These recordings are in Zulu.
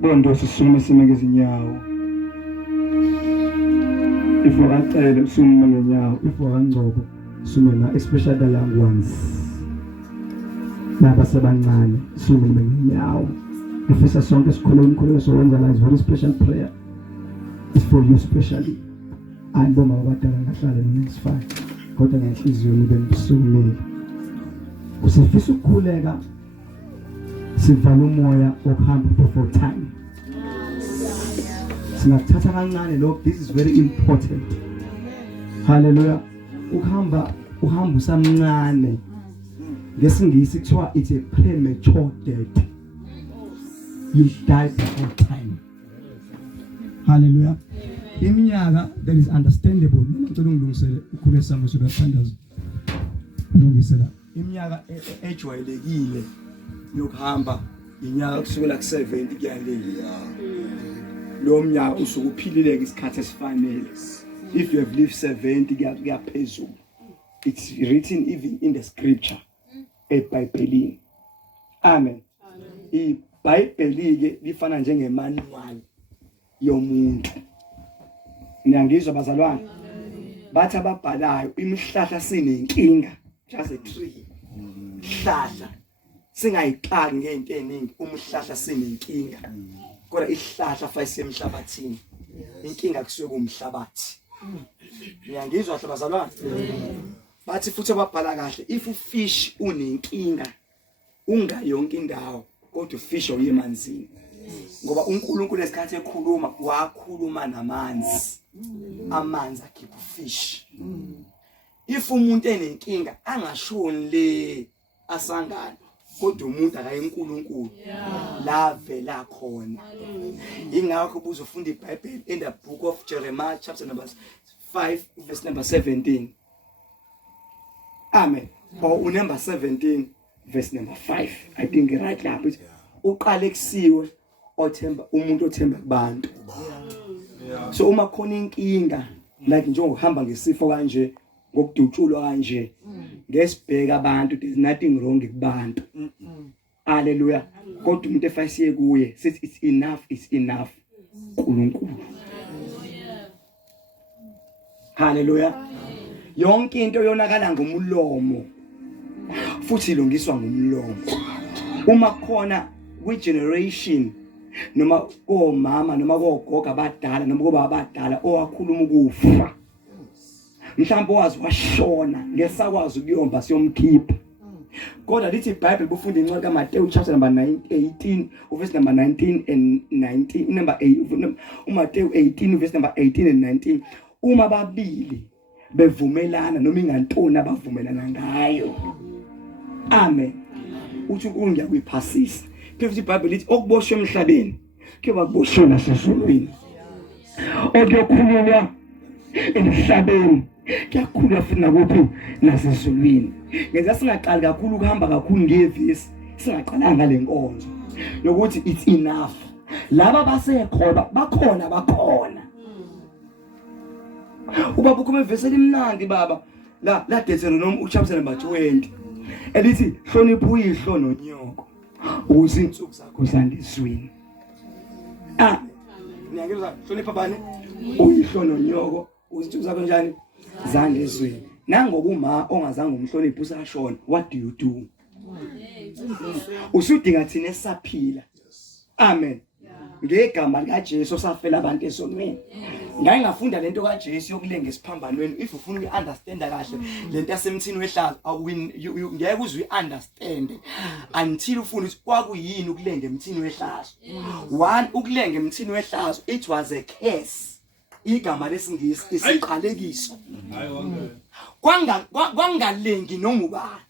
Bondo sisume simeke izinyawo. Ifowacela sume ngenyawo, ifowangcobo sume na especially the young ones. Laba sebancane sume ngenyawo. Ifisa sonke isikhulumo sowenza la is very special prayer. It's for you specially. Ayiboma abadala ngahlala nisifana. Kodwa ngenhliziyo nibe nibusumile. Usifisa ukukhuleka sivala umoya okuhamba before time. Singathatha kancane lokho, this is very important. Hallelujah. Uhamba usamncane. Ngesingisi kuthiwa it's a premature death. You die before time. Hallelujah. Iminyaka that is understandable. Ngicela ungilungisele ukhule sami sobathandaza. Lungisela. Iminyaka ejwayelekile yokuhamba inyaka kusukela ku70 kuya le. Lo mnyaka usuke uphilileke isikhathi esifanele. If you have lived 70 kuya phezulu, it's written even in the scripture eBhayibhelini. Amen. iBhayibheli ke lifana njengemanual yomuntu. Niyangizwa bazalwane? Bathi ababhalayo imihlahla sinenkinga, just a tree. Ihlahla singayiqaki ngento eningi, umhlahla sinenkinga. Kodwa ihlahla fayise emhlabathini. Inkinga kusuke kumhlabathi. Niyangizwa hle bazalwane? Bathi futhi ababhala kahle, if ufish unenkinga ungayonke indawo, kodwa ufish uyemanzini. Ngoba uNkulunkulu esikhathi ekhuluma wakhuluma namanzi. Amanzi akhipha ufish. If umuntu enenkinga angashoni le asangana kodwa umuntu akayinkulunkulu la vela khona. Ingakho ubuzofunda iBhayibheli in the book of Jeremiah chapter number 5 verse number 17. Amen. Or number 17 verse number 5. I think right lapho uqale kusiwe othemba umuntu othemba kubantu. So uma khona inkinga like njengokuhamba ngesifo kanje ngokudutshulwa kanje ngesibheka abantu, there's nothing wrong kubantu. Hallelujah. Kodwa umuntu efasiye kuye sithi it's enough uNkulunkulu. Hallelujah. Yonke into yonakala ngomlomo futhi ilungiswa ngomlomo. Uma khona kwi generation noma komama noma kogogo abadala noma kuba abadala owakhuluma ukufa, mhlawumbe wazi washona ngesakwazi ukuyomba siyomkhipha. Kodwa lithi iBhayibheli bufunda incwadi kaMateyu chapter number 18 verse number 19 and 19, number 8, uMateyu 18 verse number 18 and 19. Uma babili bevumelana noma ingantoni abavumelana ngayo, amen, uthi uNkulunkulu uyakuyiphasisa. Phela iBhayibheli lithi okuboshwe emhlabeni kuyoba kuboshwe nasezulwini, okuyokhulunywa emhlabeni kuyakhulunywa futhi nakuphi nasezulwini. Ngenza singaqali kakhulu ukuhamba kakhulu ngevisi, singaqalanga ngale nkonzo nokuthi it's enough. Laba basekhona bakhona. Ubaba ukhuluma ivesi elimnandi baba la Deuteronomy chapter number 20 elithi hlonipha uyihlo nonyoko ukuze insuku zakho zandiswini. Niyangizwa hlonipha bani? Uyihlo nonyoko ukuze insuku zakho njani zandiswini. Nangokuma ongazange umhloniphe usashona, what do you do? Usudinga thina esaphila. Amen. Ngegama lika Jesu safela abantu esonweni. Ngake ngafunda lento kaJesu yokulenga esiphambanweni. If ufuna ukunderstand kahle lento yasemthini wehlazo, ngeke uze uunderstand until ufuna ukuthi kwakuyini ukulenga emthini wehlazo. One, ukulenga emthini wehlazo, it was a curse. Igama lesingisi isiqalekiso. Kwangalengi noma ubani.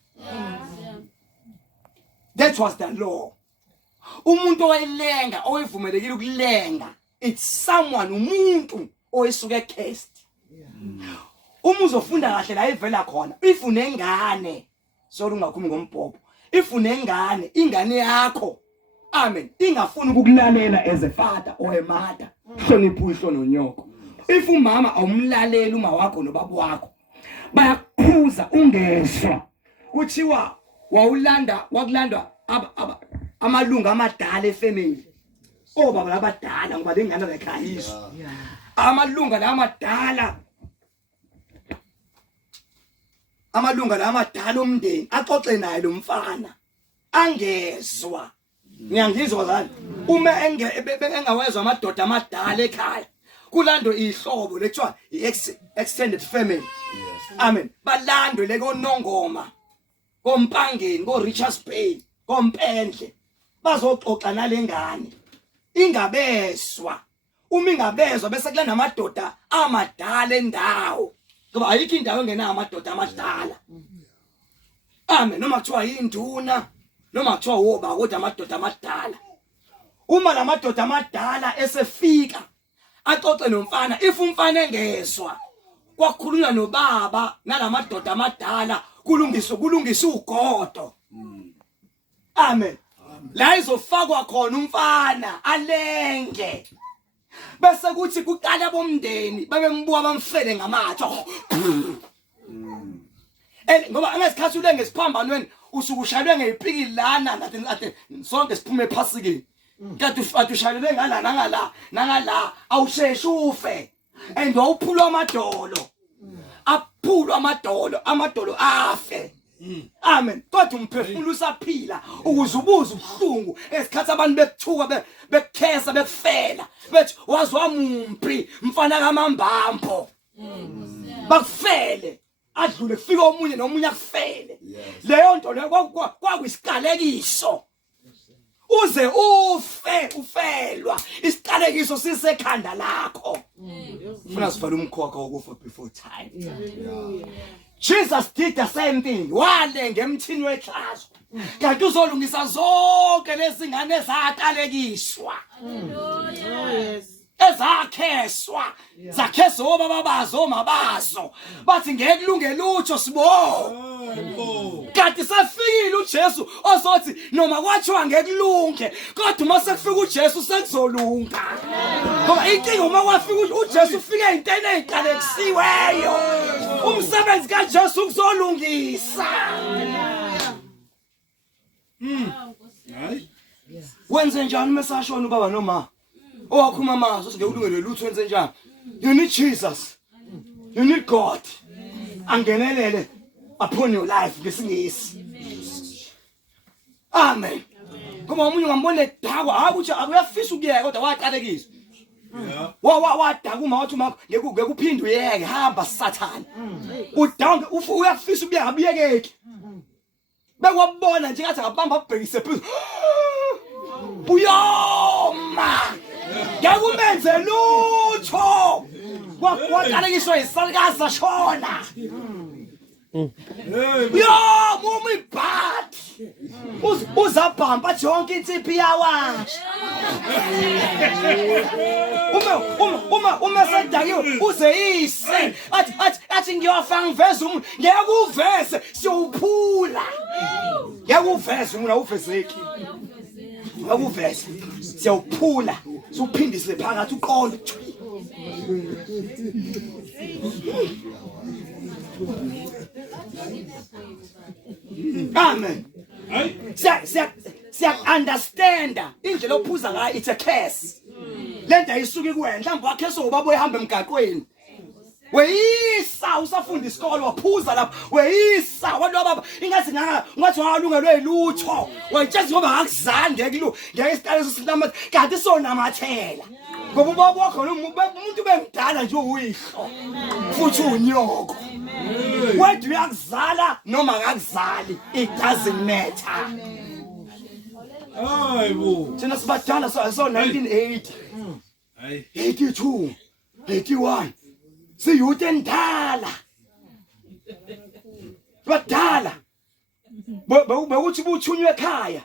That was the law. Umuntu owayelenga oyivumelekile ukulenga, it's someone, umuntu oyesuke cursed. Uma uzofunda kahle la ivela khona, if unengane, sorry ungakhumi ngombhobho, if unengane, ingane yakho, amen, ingafuni ukukulalela as a father or a mother, hlonipha uyihlo nonyoko. If umama awumlalela uma wakho nobaba wakho, bayakuphuza ungezwa. Kuthiwa wakulandwa amalunga amadala efamily. Baba labadala ngoba lengane lekhayiswa. Amalunga la amadala omndeni axoxe naye lo mfana angezwa. Ngiyangizwa zani? Uma engawezwa amadoda amadala ekhaya, kulando ihlobo lethiwa extended family. Amen. Balandwe leko Nongoma, koMpangeni, ko Richards Bay, koMpendle. Bazoxoxa nalengane. Ingabezwa. Uma ingabezwa bese kulanda amadoda amadala endawo. Ngoba ayikho indawo engena amadoda amadala. Amen. Noma kuthiwa yinduna, noma kuthiwa woba kodwa amadoda amadala. Uma lamadoda amadala esefika axoxe nomfana, if umfana engezwa, kwakhulunywa nobaba nalamadoda amadala kulungisa ugodo. Amen. La izofakwa khona umfana alenge. Bese kuthi kuqala bomndeni babembuka bamfele ngamathe. Ngoba ngesikhathi ulenge esiphambanweni usukushayelwe ngepiki lana ngathi sonke siphume ephasikeni. Kanti ushayelwe nangala awusheshe ufe. And wawuphulwa amadolo. Aphulwa amadolo afe. Amen. Kodwa umphefumulo usaphila ukuze ubuze ubuhlungu esikhathi abantu bekuthuka bekhesa bekufela bethi wazwa mumpi mfana kaMambambo. Bakufele adlule kufika omunye nomunye akufele. Leyo nto leyo kwakuyisikalekiso. Uze ufelwa isiqalekiso sisekhanda lakho. Ufuna sivala umkhokha wokufa before time. Jesus did the same thing. Wale ngemthini wehlazo. Kanti uzolungisa zonke lezi ngane ezakalekiswa. Ezakheswa. Zakheswa baba bazo mabazo. Bathi ngeke kulunge lutho sibo. Kanti sefikile uJesu ozothi noma kwathiwa ngeke kulunge kodwa uma sekufika uJesu sekuzolunga. Ngoba inkinga uma kwafika uJesu ufike ezintweni eziqalekisiweyo. Umsebenzi kaJesu uzolungisa. Wenze njani mesashona ubaba noma? Owakhuluma amazwi uthi ngeke ulungele lutho wenze njani? You need Jesus. You need God. Angenelele upon your life ngesingisi. Amen. Ngoba umuntu ngambone edakwa hayi ukuthi akuyafisa ukuyeka kodwa waqalekiswa. Wadaka uma wathi ngeke uphinde uyeke hamba Sathane. Udawunge uyafisa ukuyeka abuyekeki. Bekwabona nje ngathi ngabamba abhekise phezulu. Buyoma. Ngeke umenze lutho. Waqalekiswa isalikazi sashona. Yo, mumi bad. Uzabhamba jonke insiphi yawasha. Uma sedakiwe uzeyise. Athi ngiyofa ngiveze umuntu. Ngeke uveze siyuphula. Ngeke uveze umuntu awuvezeki. Ngeke uveze. Siyuphula. Suphindise phakathi uqondo. Amen. Siya understand indlela ophuza ngayo it's a curse. Lento ayisuki kuwena mhlawumbe wakheso ubaba uyahamba emgaqweni. Weyisa usafunda isikole waphuza lapho. Weyisa abantu ababa ingathi ngathi walungelwe ilutho. Wayitshela ngoba akuzange ngeke isitalo sisinama kanti sonamathela. Ngoba ubaba wakho umuntu bemdala nje uyihlo. Futhi unyoko. Whether uyakuzala noma akakuzali it doesn't matter. Hayibo. Thina sibadala so 1980. 82. 81. Siyuthi endala. Badala. Bawuthi buthunywe ekhaya.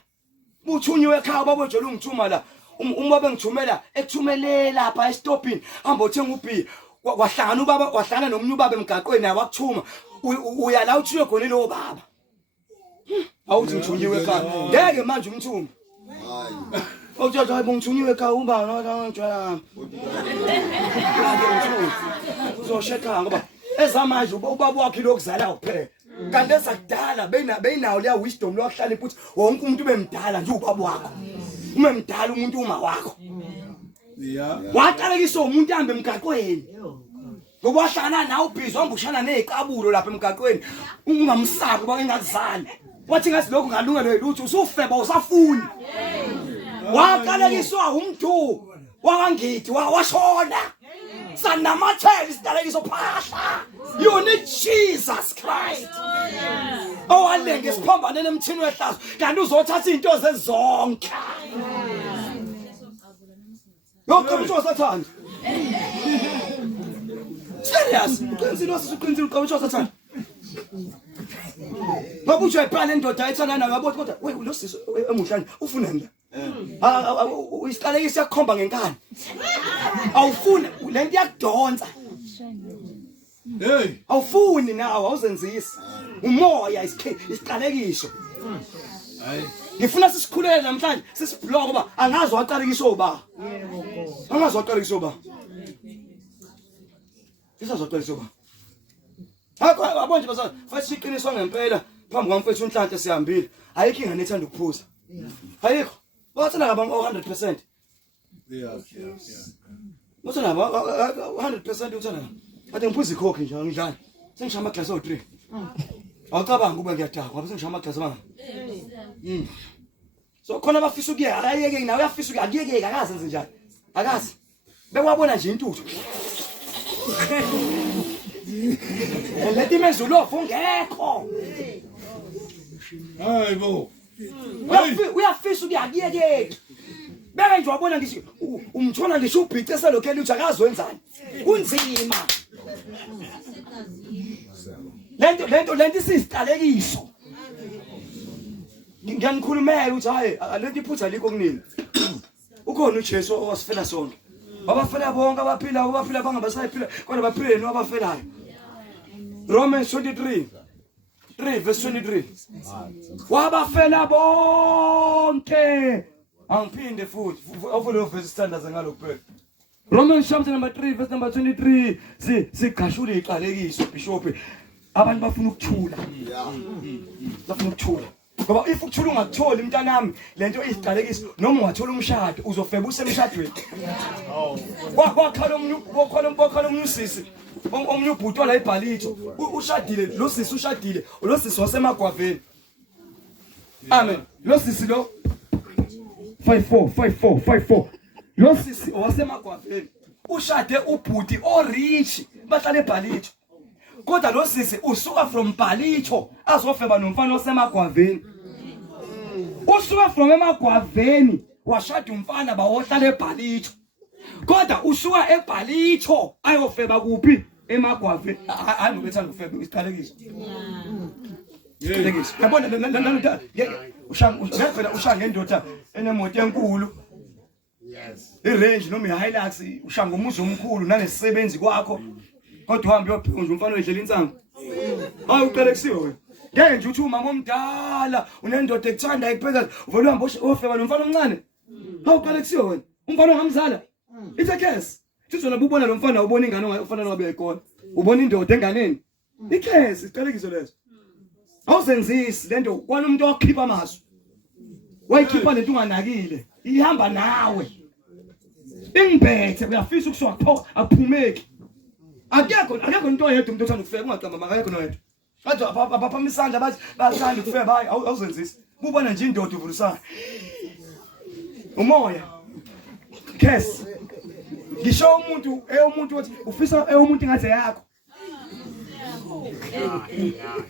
Buthunywe ekhaya babojela ungithuma la. Uma bengithumela ekuthumele lapha estopini hamba uthenga ubhi wahlangana ubaba wahlangana nomunye ubaba emgaqweni naye wakuthuma uya la uthi uyegona lo baba awuthi ngithunyiwe ekhaya ngeke manje umthuma hayi awuthi hayi ngithunyiwe ekhaya uba ngijwala uzosheka ngoba ezamanje ubaba wakhe lokuzala kuphela kanti esakudala beyinawo leya wisdom lokuhlala iphuthu wonke umuntu bemdala nje ubaba wakho uma mdala umuntu uma wakho waqalekiswa umuntu ahambe emgaqweni ngoba wahlangana nawe ubhizi wambushana neziqabulo lapha emgaqweni ungamsaki ba engakuzali wathi ngathi lokho ngalungelo lutho usufeba usafuni waqalekiswa umuntu wangithi washona sanamathela isidalekiso phahla. You need Jesus Christ. Oh alenge siphambane nemthini wehlazo kanti uzothatha izinto zezonke. Yoqabisho Sathane. Serious. Uqinisile uqabisho Sathane. Babuthi uyibhala indoda ayithana nawe yabo kodwa we ulosisi emuhlanje ufuna nje. Isiqalekisa yakhomba ngenkani. Awufuni lento yakudonsa. Hey, awufuni nawe awuzenzisi. Umoya isiqalekisho. Hayi. Ngifuna sisikhulele namhlanje sisiblock ba angazi waqalekiswa uba. Yebo Nkosi. Angazi waqalekiswa uba. Isazaqalekiswa uba. Hakho abonje basa fathi siqiniswa ngempela phambi kwamfethu unhlanhla sihambile. Ayikho ingane ethanda ukuphuza. Ayikho. Wathana ngaba 100%. Yeah. Wathana ngaba 100% uthana. Ade ngiphuza ikhokhi nje ngidlala. Sengisha ama glass o3. Awucabanga ube ngiyadakwa ngoba sengisha ama glass manga. So khona bafisa ukuya akayeke nawe uyafisa ukuya akuyeke akazi enze njani. Akazi. Bekwabona nje intuthu. Lethi mezulu ungekho. Hayibo. Uyafisa ukuya akuyeke. Beke nje wabona ngisho umthona ngisho ubhicese lokho eluthi akazwenzani. Kunzima. lento isisiqalekiso. Ngiyanikhulumela ukuthi hayi lento iphutha liko kunini. Ukhona uJesu owasifela sonke. Abafela bonke abaphila bangabasayiphila kodwa baphile nobafelayo. Romans 23 verse 23. Wabafela bonke. Angiphinde futhi awufuna verse standards ngalo kuphela. Romans chapter number 3 verse number 23 siqashula iqalekiso bishop abantu bafuna ukuthula. Bafuna ukuthula. Ngoba if ukuthula ungakutholi mntanami lento isiqalekiso noma ungathola umshado uzofeba usemshadweni. Wakhala omunye usisi omunye ubhuti la eBhalito ushadile lo sisi ushadile lo sisi wasemagwaveni. Amen. Lo sisi lo 54 lo sisi wasemagwaveni ushade ubhuti orich bahlala eBhalito. Kodwa lo sisi usuka from Bhalito azofeba nomfana osemagwaveni. Usuka from emagwaveni washada umfana bawohlala eBhalito. Kodwa usuka eBhalito ayofeba kuphi emagwaveni. Hayi ngokethanda ukufeba isiqalekiso. Isiqalekiso. Yabona lana ushanga ngendoda enemoto enkulu. Yes. Irange noma iHilux ushanga umuzi omkhulu nanesisebenzi kwakho. Kodwa uhambe uyophunza umfana oyedlela insango. Hayi uqalekisiwe wena. Ngeke nje uthi umama omdala unendoda ekuthanda ekuphezulu uvela uhambe ofeba nomfana omncane. Hayi uqalekisiwe wena. Umfana ongamzala. It's a case. Sizona ubona lo mfana ubona ingane ongafana nobe ikona. Ubona indoda enganeni. Icase iqalekiso lezo. Awusenzisi lento kwana umuntu okhipha amaso. Wayikhipha lento unganakile. Ihamba nawe. Ingiphethe uyafisa ukuswa akuphumeki. Akekho into oyedwa umuntu othanda ukufeka ungaqamba makayekho noyedwa. Bathi abapha isandla bathi bathanda ukufeka hayi awuzenzisi. Ubona nje indoda uvulisana. Umoya. Yes. Ngisho umuntu wathi ufisa umuntu ngaze yakho.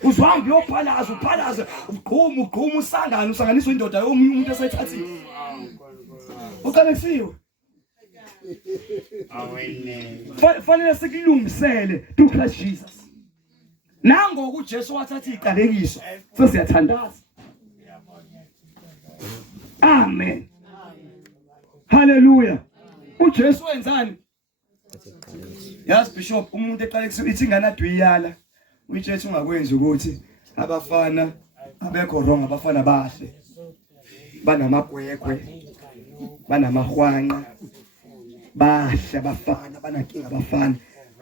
Uzwambi uphalaza uqhuma usangana usanganiswa indoda yomunye umuntu esayithathile. Uqalekisiwe. Fanele sikulungisele through Christ Jesus. Nangoku uJesu wathatha iqalekiso sesiyathandaza. Amen. Hallelujah. uJesu wenzani? Yes bishop umuntu eqalekiso ithi ingane aduyala. uJesu ungakwenza ukuthi abafana abekho wrong abafana bahle. Banamagwegwe. Banamahwanqa. Bahle abafana banankinga abafana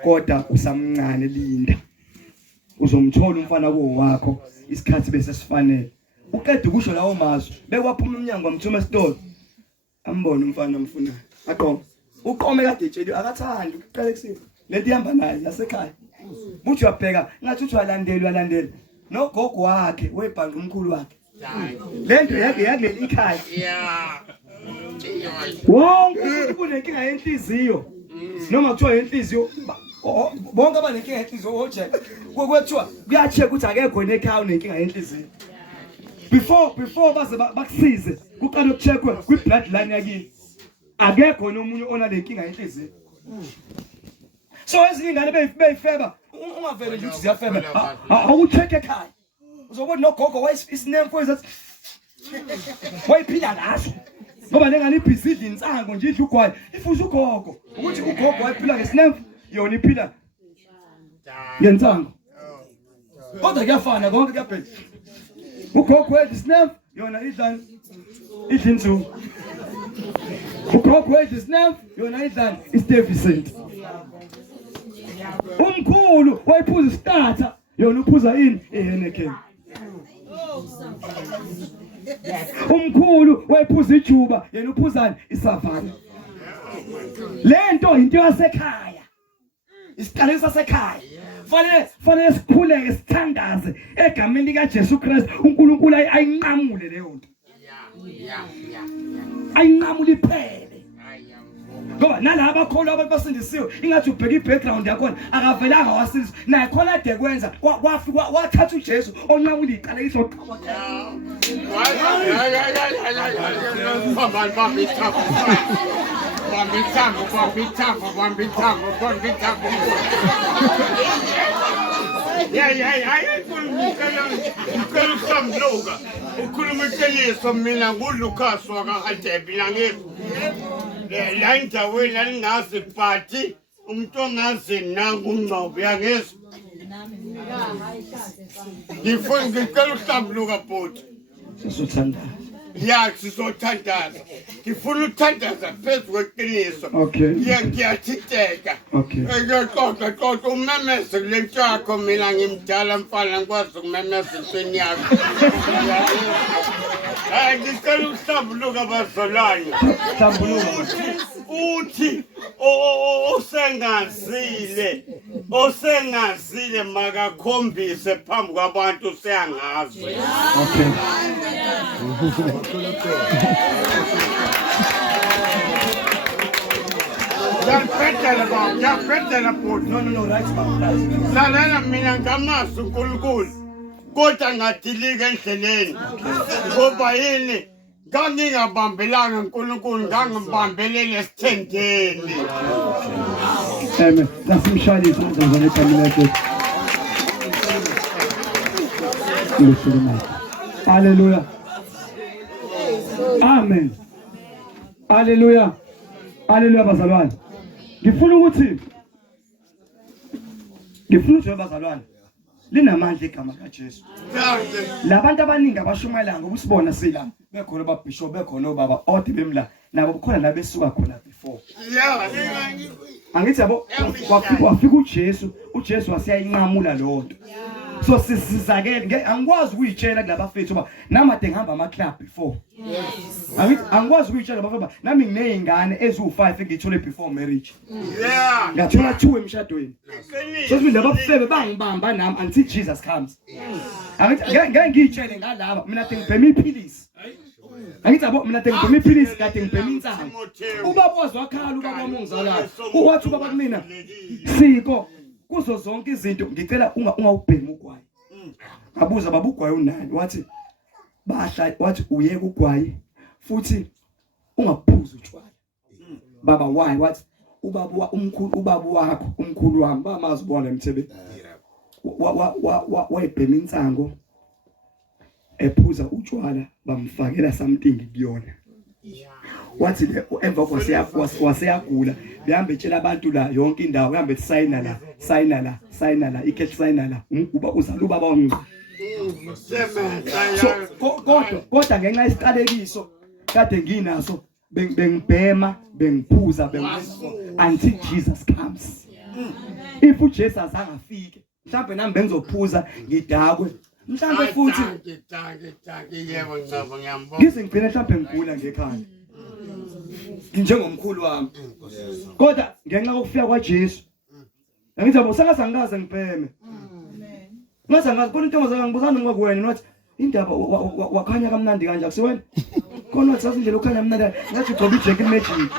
kodwa usamncane linda uzomthola umfana wakho isikhathi bese sifanele uqeda ukusho lawo mazwi bekwaphuma umnyango wamthuma esitolo ambone umfana amfunayo aqoma uqome kade etsheli akathandi ukuqalekisiwe lento ihamba naye yasekhaya uthi uyabheka ngathi uthi walandela nogogo wakhe webhanqa umkhulu wakhe lento yakuleli ikhaya wonke umuntu kunenkinga yenhliziyo noma kuthiwa yenhliziyo bonke abanenkinga yenhliziyo oje kwethiwa kuyacheka ukuthi akekho nekhaya unenkinga yenhliziyo before baze bakusize kuqala ukucheckwe kwi-bloodline yakini akekho nomunye onale-nkinga yenhliziyo. So ezinye ingane beyifeba ungavele nje ukuthi ziyafeba awucheck ekhaya uzobona nogogo isinemfo wayiphila ngaso ngoba lengane ibhisidli insango nje idla ugwayi ifuza ugogo ukuthi ugogo wayiphila ngesinemfo yona iphila ngensango kodwa kuyafana konke kuyabheka ugogo wedla isinemfo yona idla insuku ugogo wedla isinemfo yona idla iStevisent umkhulu wayiphuza istarter yona uphuza ini eHeineken umkhulu wayiphuza ijuba yena uphuzani isavana lento into yasekhaya isiqalekiso sasekhaya fanele sikhuleke sithandaze egameni lika Jesu Christ uNkulunkulu ayinqamule leyo nto ayinqamule iphele ngoba nalabo bakholwa abantu basindisiwe ingathi ubheka ibackground yakhona akavelanga wasindiswa naye khona ade kwenza wafika wathatha uJesu onqamula iqalekiso Ngicela ukusamluka ukhuluma iqiniso mina nguLucas wakaHadebi langithi la endaweni lalingazi bhathi umuntu ongazi nangu uNgcobo yangizwa ngicela ukusamluka bhuti sisothandaza sizothandaza ngifuna ukuthandaza phezu kweqiniso ngiyathinteka xoxa umemeze kule nto yakho mina ngimdala mfana ngikwazi ukumemeza intweni yakho ngicela ukuhlambuluka bazalwane uthi osengazile makakhombise phambi kwabantu useyangazi Ngiyaphetela bhuti. No, right, Baba. Lalela mina ngamazi uNkulunkulu. Kodwa ngadilika endleleni. Ngoba yini? Ngangingabambelanga uNkulunkulu, ngangibambelele esithendeni. Amen. Nasimshayise umzazane egameni lakhe. Hallelujah. Amen. Hallelujah. Hallelujah bazalwane. Ngifuna ukuthi bazalwane linamandla igama kaJesu. Labantu abaningi abashumayela ngokusibona sila bekhona babishop bekhona obaba ode bemla nabo kukhona nabesuka khona before. Angithi yabo wafika uJesu wasiyayinqamula lonto. So sizakele angikwazi ukuyitshela kulabafethu ba namade ngihamba ama club before. Angikwazi ukuyitshela bafana nami nginezingane ezu5 engithole before marriage. Ngathola 2 emshadweni. So labafebe bangibamba nami until Jesus comes. Ngeke ngiyitshele ngalaba mina ngibhema iphilisi. Angithi yabo mina ngibhema iphilisi kade ngibhema insango. Ubaba wazwakhala ubaba wamongizalayo. Wathi ubaba kumina siko kuzo zonke izinto ngicela ungawubhema ugwayi. Ngabuza baba ugwayi unani wathi wathi uyeke ugwayi futhi ungaphuza utshwala. Baba why wathi ubaba wakho umkhulu wami bamazi ubona emthebe. Wayibhema insango ephuza utshwala bamfakela something kuyona. Wathi emva kwaseyagula behambe etshela abantu la yonke indawo behambe signa la icash signa la uba uzala ubaba wami. So kodwa ngenxa yesiqalekiso kade nginaso bengibhema bengiphuza until Jesus comes. If uJesu azangafike mhlawumbe nami bengizophuza ngidakwe mhlawumbe futhi yebo Ngcobo ngiyambona ngizingcina mhlawumbe ngigula ngekhaya njengomkhulu wami. Kodwa ngenxa yokufika kwaJesu angithi yabo sangaze ngibheme. Ngathi kodwa intombazana ngibuzana ngokuwena wathi indaba wakhanya kamnandi kanje akusiwena. Khona wathi sasindlela ukhanya mnandi ngathi ugcoba ijack magic.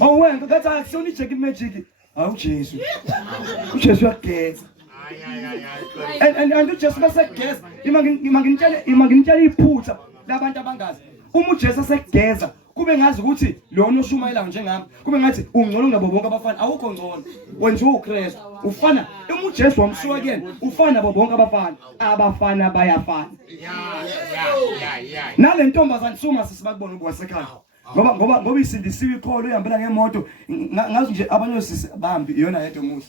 Oh wena ngathi akusona ijack magic. Hawu Jesu. uJesu uyageza. And uJesu basegeza imangintshela iphutha labantu abangazi. Uma uJesu asegeza kube ngazi ukuthi lona oshumayela njengami kube ngathi ungcono ngabo bonke abafana awukho ngcono wenziwa uKristu ufana uma uJesu wamsuka kuyena ufana nabo bonke abafana bayafana. Nale ntombazana suma sisibakubona ubwasekhaya ngoba isindisiwe ikholo ihambela ngemoto ngazi nje abanye sisi bambi iyona yedwa musa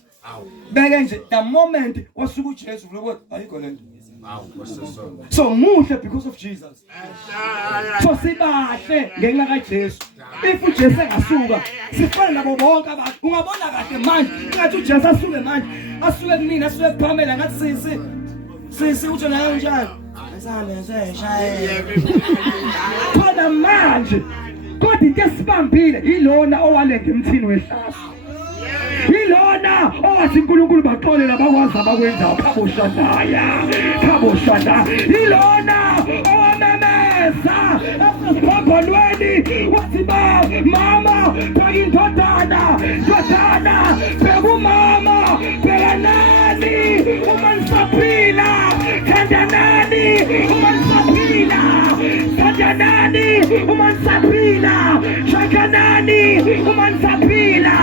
beke nje the moment wasuka uJesu lokho ayikho lento. So muhle because of Jesus. So sibahle ngenxa kaJesu. If uJesu engasuka sifana nabo bonke abantu ungabona kahle manje ngathi uJesu asuke manje asuke kumina asuke kuPamela ngathi sisi uthi nayo kanjani asambe seshaya kodwa manje kodwa into esibambile ilona owalenga emthini wehlazo. Ilona owathi uNkulunkulu baxolela bakwazi abakwenzayo khaboshana ilona owamemeza esiphambanweni wathi mama bheka indodana bheka umama bheka nani uma nisaphila thanda nani uma nisaphila thanda nani uma nisaphila shaka nani uma nisaphila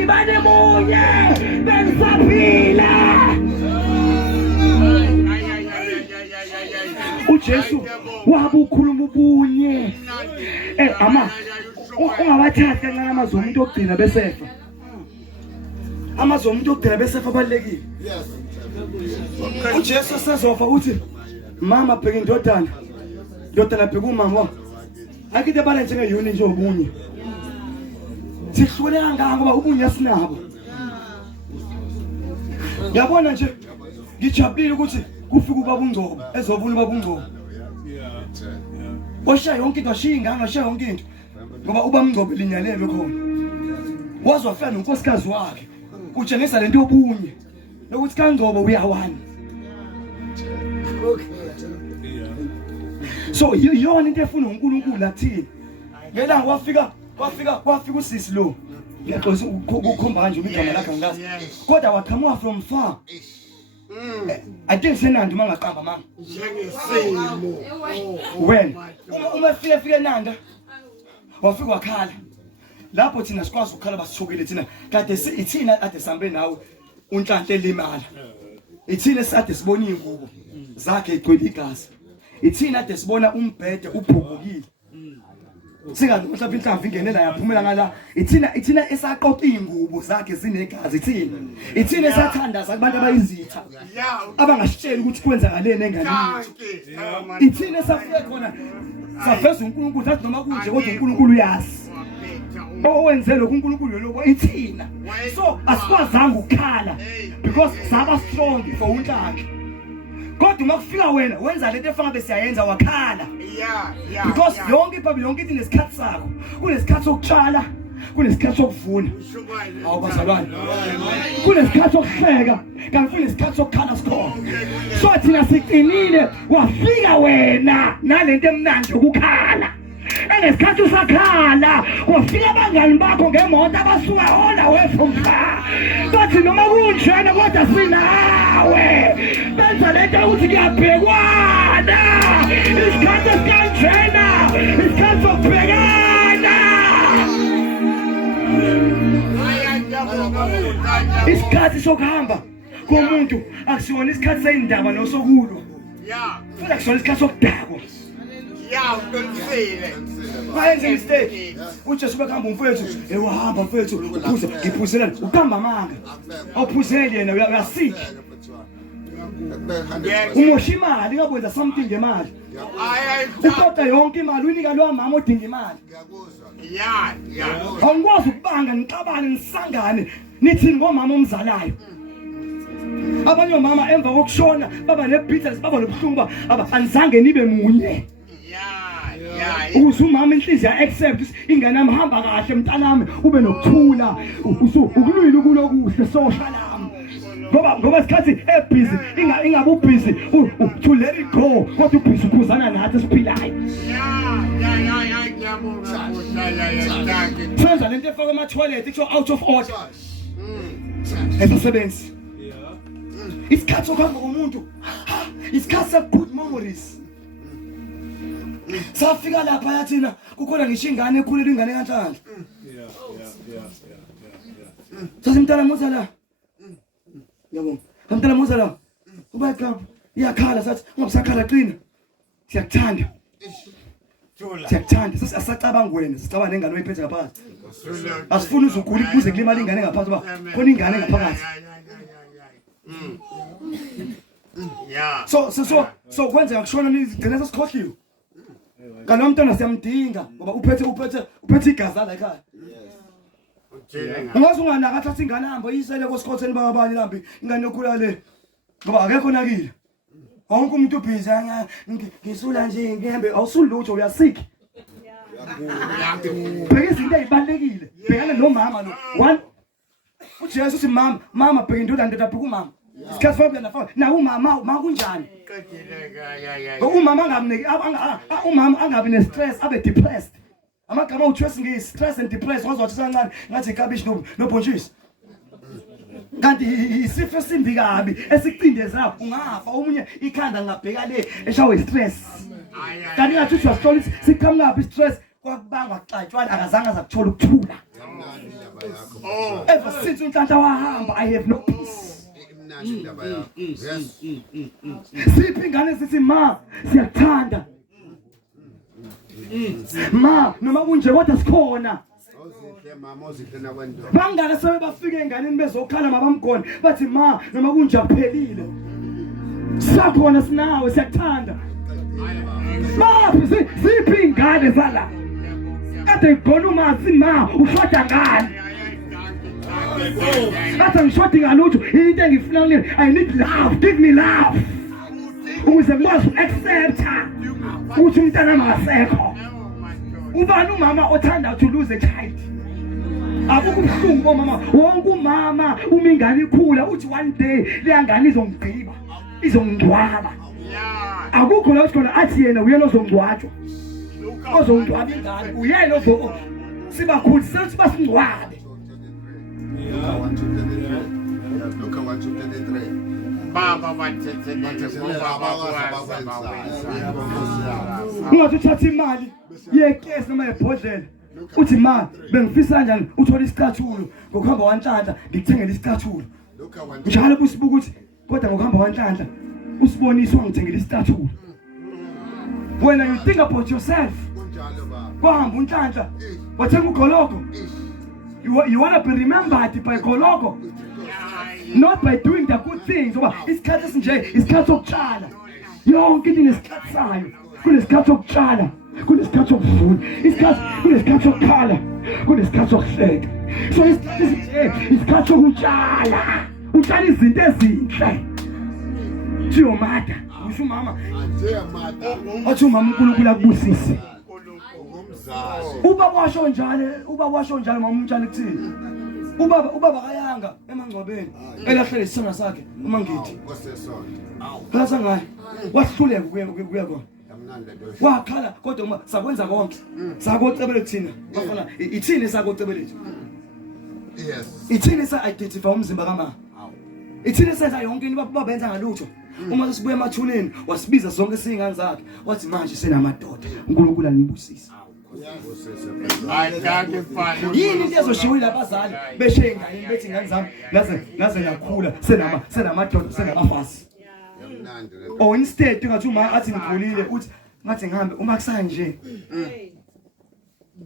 ibane munye bengisaphila uJesu wabe ukhuluma ubunye ama ungabathathi kancane amazwi omuntu ogcina besefa amazwi omuntu ogcina besefa abalekile uJesu sezofa uthi mama bheka indodana bheka umama akide bale njengeyuni nje obunye sihlule kangaka ngoba ubunye sinabo yabona nje ngijabulile ukuthi kufika ubaba uNgcobo ezobula ubaba uNgcobo washa yonke into ashiya ingane washa yonke into ngoba ubaba uNgcobo linyalelwe khona wazwa fana nonkosikazi wakhe utshengisa lento yobunye lokuthi kaNgcobo uyawana so yiyona into efuna uNkulunkulu lathini ngela wafika usisi lo ngiyaxolisa ukukhomba kanje igama lakhe angazi kodwa waqhamuka from far I think senandi mangaqamba mama njengesimo wena uma fika nanda wafika wakhala lapho thina sikwazi ukukhala basithukile thina kade ithina ade sambe nawe unhlanhla elimala ithina esade sibona ingubo zakhe igcwele igazi ithina ade sibona umbhede ubhukukile singazi mhlawumbe inhlamvu ingenela yaphumela ngala ithina esaqoqa ingubo zakhe zinegazi ithina esathandaza kubantu abayizitha abangashitshela ukuthi kwenzakaleni enganeni ithina esafike khona safeza uNkulunkulu sathi noma kunje kodwa uNkulunkulu uyazi owenzele uNkulunkulu lokho ithina so asikwazanga ukukhala because saba strong for unhlanhla kodwa uma kufika wena wenza lento efana bese siyayenza wakhala because yonke iBhayibheli yonke inesikhathi sakho kunesikhathi sokutshala kunesikhathi sokuvuna awubazalwane kunesikhathi sokuhleka kanti kunesikhathi sokukhala sikhona so thina siqinile wafika wena nalento emnandi ukukhala enesikhathi usakhala wafika abangani bakho ngemoto abasuka all away from far bathi noma kunjena kodwa sinawe benza lento ukuthi kuyabhekwana isikhathi esikanjena isikhathi sokubhekana isikhathi sokuhamba komuntu akusiwona isikhathi seyindaba nosokulwa futhi akusiwona isikhathi sokudakwa uqinisile mayenze mistake uJesu bekhamba umfethu ewahamba mfethu uphuze ngiphuzela ukamba amanga awuphuzeli yena uyasika umosha imali ngabwenza something ngemali uqoqa yonke imali uyinika lo mama odinga imali awukwazi ukubanga nixabane nisangane nithi ngomama omzalayo abanye omama emva kokushona baba nebitterness baba nobuhlungu aba anizange nibe munye uzumama inhliziyo accept ingane yami hamba kahle mntanami ube nokuthula ukulwila ukulokuhle soshalami ngoba isikhathi ebusy ingabe ubusy to let it go kodwa ubusy ukhuzana nathi siphilayo senza lento efaka ama toilet kusho out of order esasebenzi isikhathi sokuhamba komuntu isikhathi se good memories safika lapha yathina kukhona ngisho ingane ekhulela ingane kanhlanhla sasimtala muza la yabona amtala muza la ubayika iyakhala sathi ngobusakhala qina siyakuthanda sasacabanga wena sicabanga nengane oyiphethe ngaphakathi asifuni uzugula kuze kulimala ingane ngaphakathi ba khona ingane ngaphakathi so kwenza kushona nigcina sesikhohliwe kanti umntwana siyamdinga ngoba uphethe igazi la ekhaya ungaze unganaka thatha ingane hamba yisele kosikhotheni babani lambi ingane yokhula le ngoba akekho nakile wonke umuntu ubhizi ngisula nje ngihambe awusulutho uyasika bheka izinto ezibalekile bhekana nomama lo one uJesu uthi mama bheka indodana bheka umama isikhathi fona nafa na umama makunjani umama angamniki umama angabi ne stress abe depressed amagama uThwesi ngi stress and depressed wazothi sancane ngathi ikabishi nobhontshisi kanti isifo simbi kabi esicindezela ungafa omunye ikhanda ngabheka le eshawe stress kanti ngathi usihlola siqhamuka stress kwakubangwa xatshwana akazange zakuthola ukuthula ever since unhlanhla wahamba I have no peace imnandi indaba yakho. Yes. Siphi ingane sithi ma siyakuthanda. Ma noma kunje kodwa sikhona. Ozihle mama ozihle nakwendoda. Bangaka sebe bafika enganeni bezokhala mabamgona bathi ma noma kunje aphelile. Sakhona sinawe siyakuthanda. Ma siphi ingane sala. Kade igona umazi ma ushada ngani. Kade ngishodi ngalutho into engifuna ngini I need love, give me love. Ukuze ngikwazi accept ukuthi umntana masekho. Ubani umama othanda to lose a child? Akukho ubuhlungu bomama, wonke umama uma ingane ikhula uthi one day le ngane izongigqiba, izongcwaba. Akukho la ukhona athi yena uyena ozongcwatshwa. Ozongcwaba ingane, uyena ozo sibakhulu sithi basingcwabe. Luka 1:23. Baba bathethele Ungathi uthatha imali yekesi noma yebhodlela uthi ma bengifisa kanjani uthola isicathulo ngokuhamba wanhlanhla ngikuthengele isicathulo Luka 1. njalo busibuka ukuthi kodwa ngokuhamba wanhlanhla usibonisa ungithengele isicathulo. When you think about yourself Kunjalo baba. kwahamba unhlanhla wathenga ugoloko. You want to be remembered by goloko, not by doing the good things. Isikhathi esinje isikhathi sokutshala. Yonke into inesikhathi sayo. Kunesikhathi sokutshala, kunesikhathi sokuvuna, kunesikhathi sokukhala, kunesikhathi sokuhleka. So isikhathi esinje isikhathi sokutshala. Utshala izinto ezinhle. Thiyo mata, usho mama. Anje mata. Athi umama uNkulunkulu akubusise. Ungumzali. Uba washo njalo mama umtshali kuthini? Ubaba kayanga emangcwabeni elahlele isona sakhe uma ngithi Osesona. phasa ngaye wasihluleka kuya kona Yamnandi lento. wakhala kodwa uma sakwenza konke sakocebele thina bafana ithini sakocebele lethu Yes. ithini sa identify umzimba kamama ithini senza yonke into baba benza ngalutho uma sibuye emathuneni wasibiza zonke singane zakhe wathi manje senamadoda uNkulunkulu anibusise. Yini into ezoshiwila abazali beshe ingane bethi ingane zami naze nakhula senamadoda senabafasi. Yamnandi lento. Or instead ungathi uma athi ngikhulile uthi ngathi ngihambe uma kusanje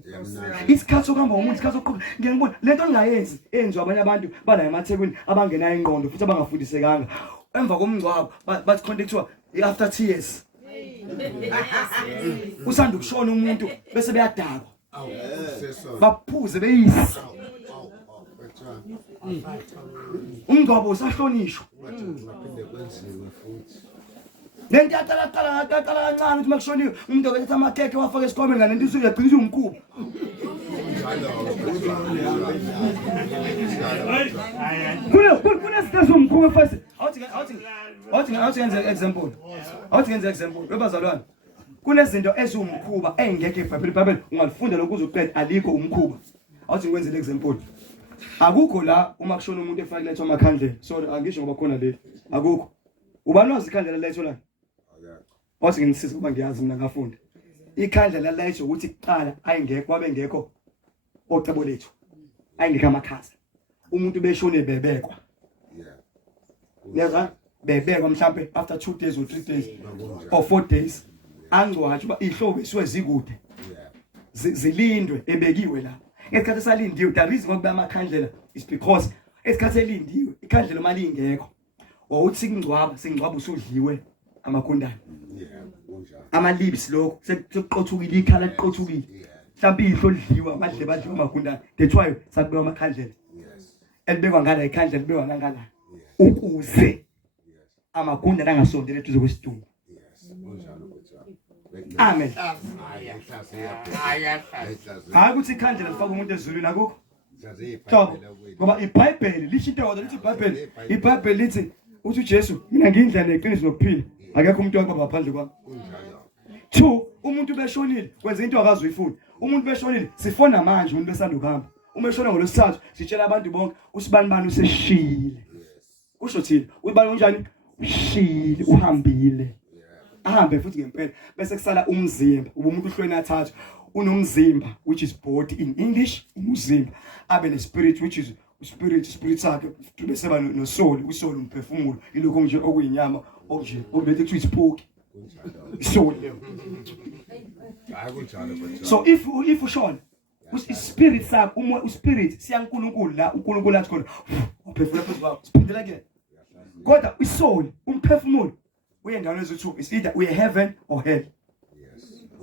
Yamnandi. isikhathi sokuhamba umuntu isikhathi sokuqhubeka ngiyangibona lento engayenzi enziwa abanye abantu bala emaThekwini abangenayo ingqondo futhi abangafundisekanga emva komngcwabo bathi connectwa after tears usanda ukushona umuntu bese beyadakwa Osesona. baphuze beyisi umngcwabo usahlonishwa Baphinde kwenziwe futhi. lento yaqala kancane ukuthi makushoniwe umuntu obethatha amakhekhe wafaka esikhwameni ngale nto uyagcina umkhuba kunezinto zomkhuba first awuthi ngenze example webazalwane kunezinto eziwumkhuba engekho eBhayibheli ungalifunda lokho uzoqeda alikho umkhuba awuthi ngikwenzele example akukho la uma kushona umuntu efake letho amakhandlela sorry angisho ngoba khona le akukho ubani wazi ikhandlela letho la awuthi nginisiza ngoba ngiyazi mina ngafunda ikhandlela letho ukuthi kuqala ayingekho wabengekho ocebo lethu ayingekho amakhaza umuntu beshone bebekwa yaza bebekwa mhlambe after 2 days or 3 days or 4 days angcwatshwa ihlobo esiwe zikude zilindwe ebekiwe la esikhathi salindiwe the reason ngokuba amakhandlela is because esikhathi elindiwe ikhandlela mali ingekho wawuthi singcwaba usudliwe amakondane ama-lips lokho sekuqothukile ikhala liqothukile mhlawumbe ihlo lidliwa amadle badliwa amakondane that's why sakubekwa amakhandlela elibekwa ngala ikhandlela libekwa ngangala ukuze amakondane angasondeli eduze kwesidumbu. Amen. Hayi ukuthi ikhandlela lifaka umuntu ezulwini akukho. Ngoba iBhayibheli lisho into kodwa lithi iBhayibheli lithi uthi uJesu mina ngiyindlela neqiniso nokuphila akekho umuntu wakubaba ngaphandle kwami. 2 umuntu beshonile kwenza into akazoyifuna. Umuntu beshonile sifona manje umuntu besanda ukuhamba. Uma eshona ngolosithathu sitshela abantu bonke usibani useshile. Kusho thina uyibani unjani? Ushile uhambile. Ahambe futhi ngempela bese kusala umzimba umuntu uhlweni athathu unomzimba which is body in English umzimba abe ne spirit which is spirit sakhe bese ba no soul, usoul umphefumulo ilokho nje okuyinyama okunje obethe kuthi isipoki soul leyo. Hayi kunjalo but So if ushona spirit sakhe spirit siyankulunkulu la uNkulunkulu athi khona uphefumula phezu kwakho siphindela ke. Kodwa isoul umphefumulo uyendaweni ezithi is either uye heaven or hell.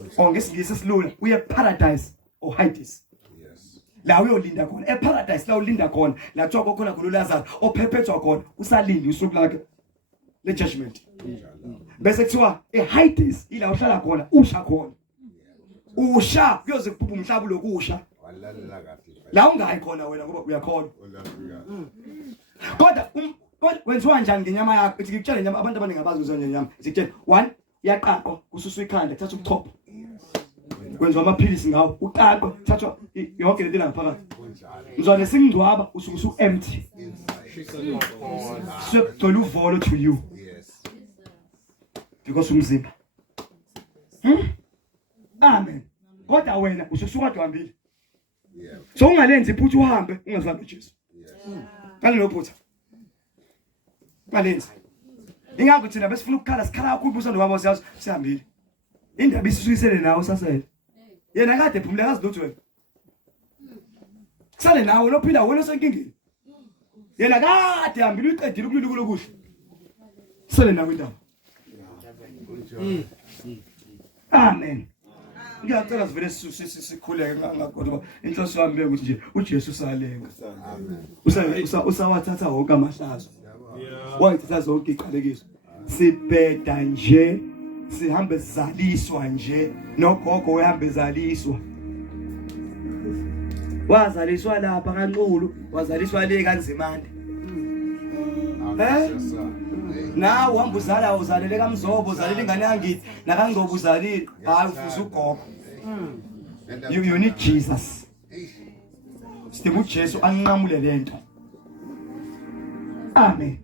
yes. Or ngesingisi silula uye paradise or Hades. Yes. La uyolinda khona eparadise la ulinda khona la thoko khona kuLazarus ophephethwa khona usalindi usuku lakhe le judgment. Bese kuthiwa eHades ila uhlala khona usha khona. Usha kuyoze kuphupha umhlaba lokusha. Walalela kahle. La ungayi khona wena ngoba uyakholwa. Walalela. Kodwa wenziwa njani ngenyama yakho? Ithi ngikutshela inyama abantu abaningi abazi ukuzona ngenyama. Sikutshela 1 iyaqaqwa kususwa ikhanda thatha ukuthopha. Kwenziwa amaphilisi ngawo uqaqwa thathwa yonke lento ngaphakathi. Mzwane singcwaba usuku empty. So to uvolo to you. Yes. Because umzimba. Amen. Kodwa wena ususuka uhambile. Yeah. So ungalenzi iphutha uhambe ungazabi uJesu. Yes. Kale lophutha. Balenzi. Ingakho thina besifuna ukukhala sikhala kakhulu busando babo siyazi sihambile. Indaba isisuyisele nawe sasele. Yena kade phumule akazi lutho wena. Kusale nawe lophila wena osenkingeni. Yena kade hambile uqedile ukulula kulokuhle. Kusale nawe indaba. Amen. Ngiyacela sivele sikhuleke ngakodwa inhloso yami ukuthi nje uJesu usalenga. Amen. Usawathatha wonke amahlazo. Wayithatha zonke iqalekiso. Sibheda nje sihambe sizaliswa nje nogogo uhambe zaliswa. Wazaliswa lapha kaNqulu, wazaliswa le kaNzimande. Yes, sir. Na uhamba uzala uzalele kaMzobo, uzalele ingane yangithi, nakaNgcobo uzalile, hayi ufuza ugogo. You need Jesus. Sidinga uJesu anqamule lento. Amen.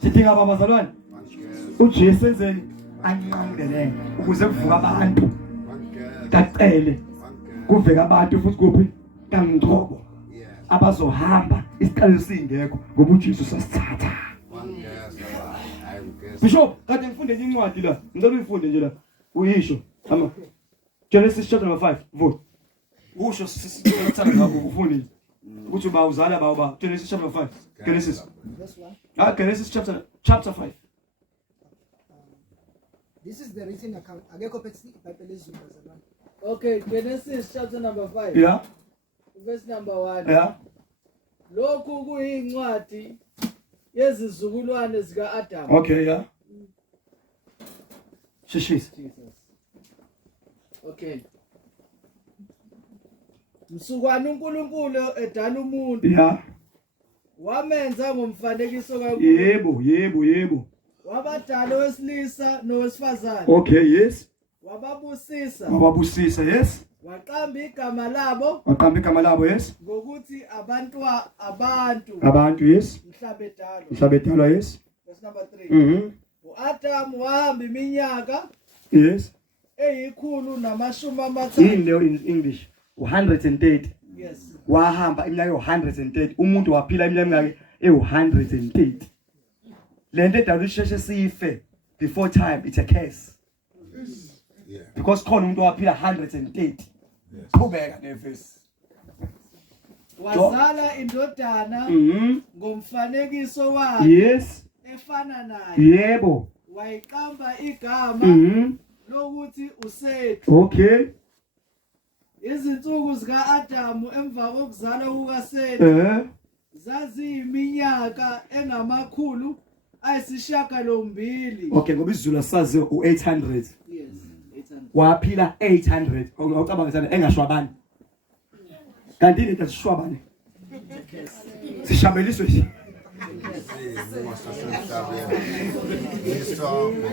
Sidinga babazalwane. uJesu enzeni anqamule lento ukuze kuvuka abantu. Kacele kuveka abantu futhi kuphi kaNgcobo. Abazohamba isiqalo singekho ngoba uJesu sasithatha. Bishop, kade ngifunde incwadi la. Ngicela uyifunde nje la. Uyisho. Ama. Genesis chapter number 5. Vuka. Usho sisithanda ngakho ufunde. Ukuthi ba uzala ba. Genesis chapter 5. Genesis. Genesis chapter 5. This is the written account. Ageko peti Bible is bazalwane. Okay, Genesis chapter number 5. Yeah. Verse number 1. Yeah. Lokhu kuyincwadi yezizukulwane zika Adam. Okay, yeah. Shishis. Jesus. Okay. Msukwana uNkulunkulu edala umuntu. Yeah. Wamenza ngomfanekiso kaNkulunkulu. Yebo. Wabadala wesilisa nowesifazane. Okay, yes. Wababusisa, yes. waqamba igama labo Yes. ngokuthi Abantu, yes. mhlabedala. Yes. Verse number 3. uAdam wahamba iminyaka Yes. eyikhulu namashumi amathathu. In English 130. Yes. Wahamba iminyaka 130. Umuntu waphila iminyaka emingaki 130. Lento edala isheshe sife before time, it's a curse. Yeah. Because khona umuntu waphila 130. Qhubeka neverse. Wazala indodana ngomfanekiso wakhe Yes. efana naye. Yebo. Wayiqamba igama lokuthi uSethi. Okay. Izinsuku zika Adamu emva kokuzalwa kukaSethi zaziyiminyaka engamakhulu ayisishiyagalombili. Okay, ngoba isiZulu asazi u800. Yes, 800. Waphila 800. Ngicabanga sana engashwabani. Kanti into sishwabani. Sishabeliswe nje.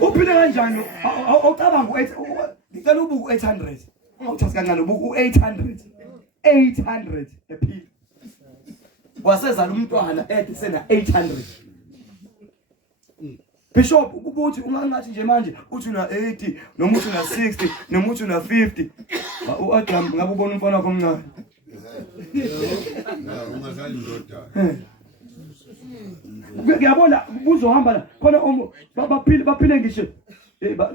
Uphila kanjani? Awucabanga ngicela ubuku 800. Ungawuthathi kancane ubuku 800. 800 ephila. Wasezala umntwana edisena 800. Bishop ukuthi ungangathi nje manje uthi una 80 noma uthi una 60 noma uthi una 50. uAdam ngabe ubona umfana wakho omncane. Ungazali indoda. Ngiyabona uzohamba la khona baphile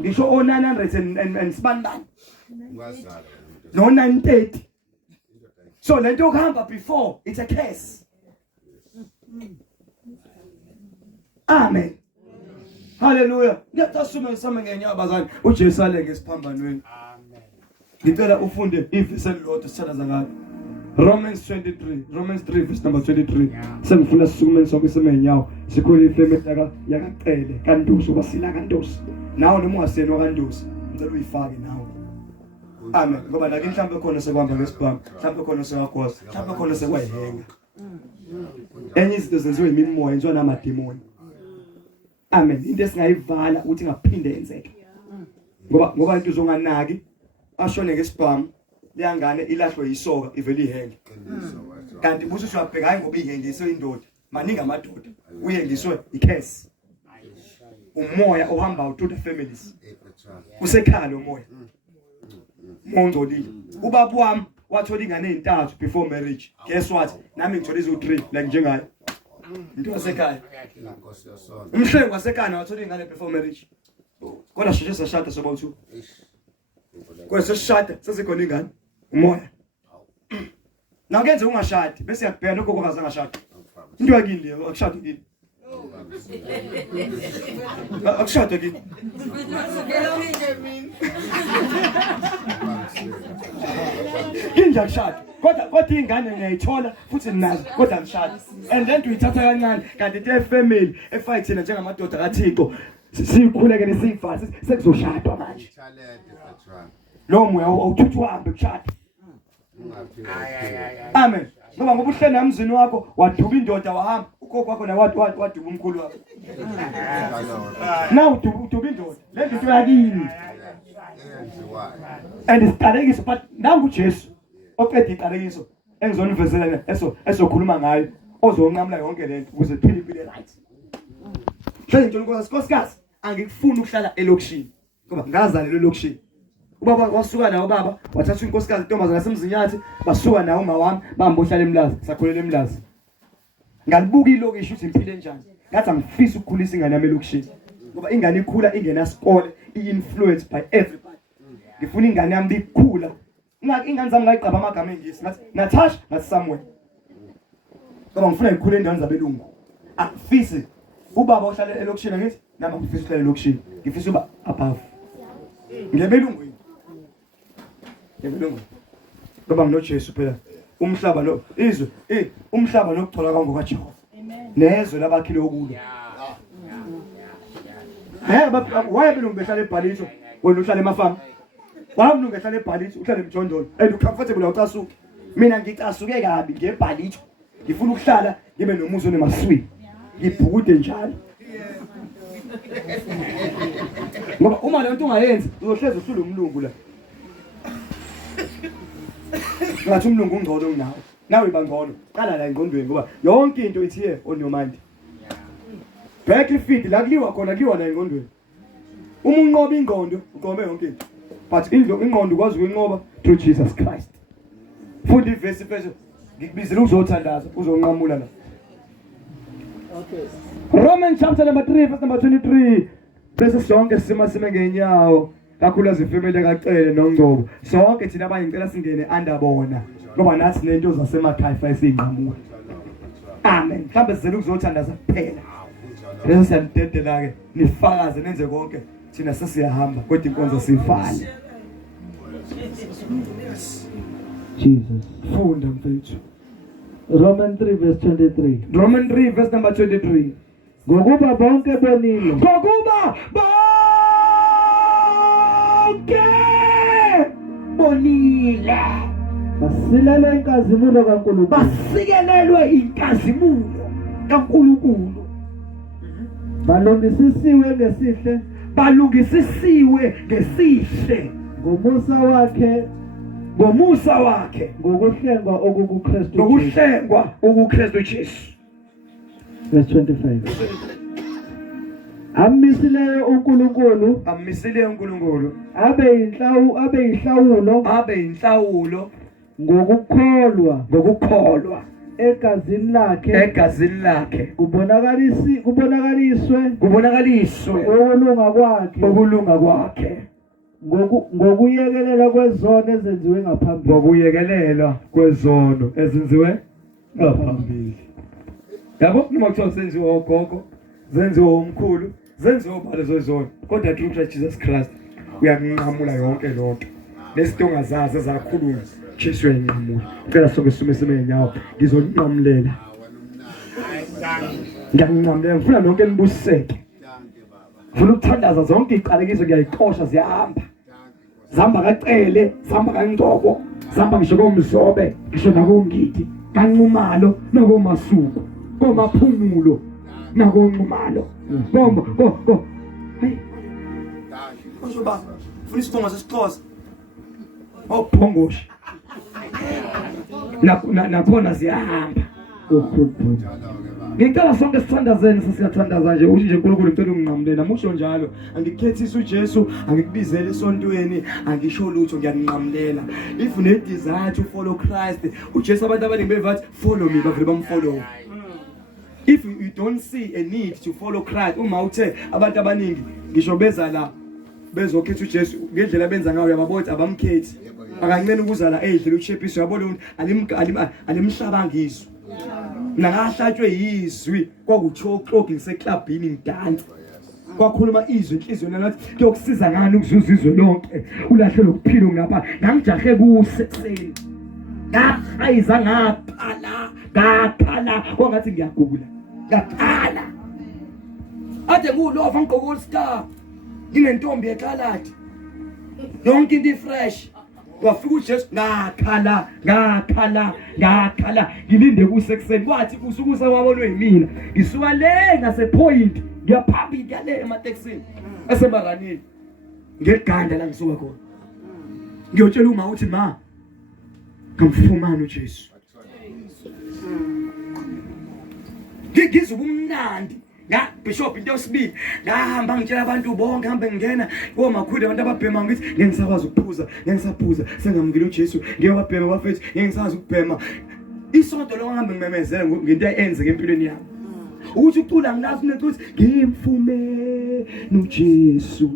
ngisho o 900 and sibandani Ungazala. no 930. So lento okuhamba before it's a curse. Amen. Hallelujah. Ngiyathasuma sami ngenyawo bazali uJesu alenge esiphambanweni. Amen. Ngicela ufunde ivesi elilodwa sithanda ngalo. Romans 3 verse number 23. Sengifuna sisukume sonke semenyawo sikhulile ifemeli yakaqele kanduso basila kanduso. Nawe noma ungasenwa kanduso, ngicela uyifake nawe. Amen. Ngoba la mhlawumbe khona sekwamba ngesibhamu, mhlawumbe khona sekwagoza, mhlawumbe khona sekwayihenga. Enye izinto zenziwe imimoya yenziwa namademoni. Amen. Into esingayivala ukuthi ingaphinde yenzeke. Ngoba into uzonganaki ashone ngesibhamu leyangane ilahlwe yisoka ivele ihenge. Kanti buthi uyabheka hayi ngoba ihengiswe indoda. Maningi amadoda uyengiswe ikhesi. Umoya ohamba to the families. Usekhalo umoya. Mongcolile. Ubaba wami wathola ingane ezintathu before marriage. Guess what? Nami ngithola izo3 like njengayo. Into wasekhaya. Umhlengi wasekhaya wathola ingane before marriage. Kodwa sheshe sashada soba u2. Kwese shada sesikhona ingane. Umoya. Nakenze ungashadi bese yakubheka lokho kwaza ngashada. Into yakini leyo akushada kini. Akushada kini. Kinja kushada. Kodwa ingane ngiyayithola futhi ninazo kodwa ngishada. And then uyithatha kancane kanti the family efayithina njengamadoda kaThixo sikhulekele siyifasi sekuzoshadwa manje. Lo moya awuthuthi uhambe kushada. Amen. Ngoba uhleli emzini wakho waduba indoda wahamba ukhokho wakho na waduba umkhulu wakho. Now uduba indoda le nto yakini. And isiqalekiso but nangu Jesu oqeda iqalekiso engizonivezelana esokhuluma ngayo ozonqamla yonke lento ukuze iphile impilo right. Hle ngitshela nkosikazi angikufuni ukuhlala elokishini ngoba ngazalelwe elokishini. Ubaba wasuka nawo baba wathatha inkosikazi intombazana nasemzinyathi basuka nawo uma wami bambohlala eMlazi sakholela eMlazi. Ngalibuka ilokishi ukuthi impilo enjani. Ngathi angifisi ukukhulisa ingane yami elokishini ngoba ingane ikhula ingena sikole i-influenced by everybody. Ngifuna ingane yami ikhula. Ingane zami ngayiqaba amagama engisi Natasha ngathi Samuel. Ngoba ngifuna ikhule endaweni zabelungu. Angifisi ubaba ohlala elokishini ngithi nami ngifisa ukuhlala elokishini. Ngifisa uba above. Ngebelungu. Ngebelungu. Ngoba nginoJesu phela. Umhlaba lo izwe umhlaba nokuthola kwanga kaJehova. Amen. Nezwe labakhile okulo. Wayebelungu behlala eBhaliso wena uhlala emafamu. Wabulungu ehlala eBhaliso uhlala eMjondolo and ucomfortable ucasuke. Mina ngicasuke kabi ngeBhaliso. Ngifuna ukuhlala ngibe nomuzi onemaswini. Ngibhukude njalo. Ngoba uma le nto ungayenzi uzohleza uhlule umlungu la. Ngathi umlungu ungcono kunawe. Nawe bangcono. Qala la engqondweni ngoba yonke into ithi here on your mind. Back feet la kuliwa khona kuliwa la engqondweni. Uma unqoba ingqondo uqombe yonke into. But ingqondo ukwazi ukunqoba through Jesus Christ. Futhi ivesi phezulu ngikubizela uzothandaza uzonqamula la. Okay. Romans chapter number 3 verse number 23. Bese sonke sima ngenyawo kakhulu azifemele kacele noNgcobo. Sonke thina abayicela singene andabona. Ngoba nathi nento zasemakhaya fayisingqamula. Amen. Mhlambe sizele ukuzothandaza kuphela. Bese siyadedela ke nifakaze nenze konke thina sesiyahamba kodwa inkonzo siyifana. Jesus. Funda mfethu. Romans 3 verse 23. Romans 3 verse number 23. Ngokuba bonke bonile. Ngokuba bonile. Basilele inkazimulo kaNkulunkulu. Basikelelwe inkazimulo kaNkulunkulu. Balungisisiwe ngesihle. Balungisisiwe ngesihle. Ngomusa wakhe. Ngokuhlengwa okukuKristu. Ngokuhlengwa okuKristu Jesu. Verse 25. Amisileyo uNkulunkulu abe abe inhlawulo ngokukholwa egazini lakhe kubonakaliswe ukulunga kwakhe ngokuyekelela kwezono ezenziwe ngaphambili. Yabo noma kuthiwa senziwa ogogo, zenziwa omkhulu, zenziwa obala zozono, kodwa through Christ Jesus Christ uyakunqamula yonke lonto. Nesidingo zazo ezakhuluma Jesu uyanqamula. Ngicela sonke simise ngenyawo ngizonqamulela. Ngiyanqamulela ngifuna lonke libuseke. Ngifuna ukuthandaza zonke iqalekiso ngiyayixosha ziyahamba. Zihamba kacele, zihamba kaNgcobo, zihamba ngisho komzobe, ngisho nakongidi, kaNcumalo nakomasuku, komaphumulo nakonqumalo. Go. Hey. Kushoba, ufuna isibongo sesixhosa. Awuphongosha. Nakhona ziyahamba. Ngicela sonke sithandazeni siyathandaza nje uthi nje uNkulunkulu ngicela unginqamule namusho njalo angikukhethisa uJesu angikubizele esontweni angisho lutho ngiyanqamulela if une desire to follow Christ uJesu abantu abaningi bevathi follow me bavele bamfollow. If you don't see a need to follow Christ uma uthe abantu abaningi ngisho beza la bezokhetha uJesu ngendlela benza ngayo yababona abamkhethi akancane ukuzala edlela uChepisi uyabona alimhlabangiso nakahlatshwe yizwi kwakuchoxoki ngiseklabhini ngidansa kwakhuluma izwi inhliziyo nathi kuyokusiza ngani ukuzuza izwe lonke ulahle lokuphila ngapha ngangijahe kusekuseni ngayiza ngaphala ongathi ngiyagula ngaphala ade ngulova ngigqoka star nginentombi ekaladi yonke into fresh wafika uJesu ngakhala ngilinde kusekuseni wathi usukusa wabonwe yimina ngisuka le ngasepoint ngiyaphambili yale emateksini asemaranini ngeganda la ngisuka khona ngiyotshela uma uthi ma kamfumana uJesu ngizubumnandi Bishop into yesibili ngahamba ngitshela abantu bonke hambe ngena komakhulu abantu ababhema ngithi ngeke ngisakwazi ukuphuza sengamukile uJesu ngiyababhema bafethu ngeke ngisazi ukubhema isonto lo ngihambe ngimemezela ngento ayenze empilweni yami ukuthi ucula ngilazi ukuthi ngimfume noJesu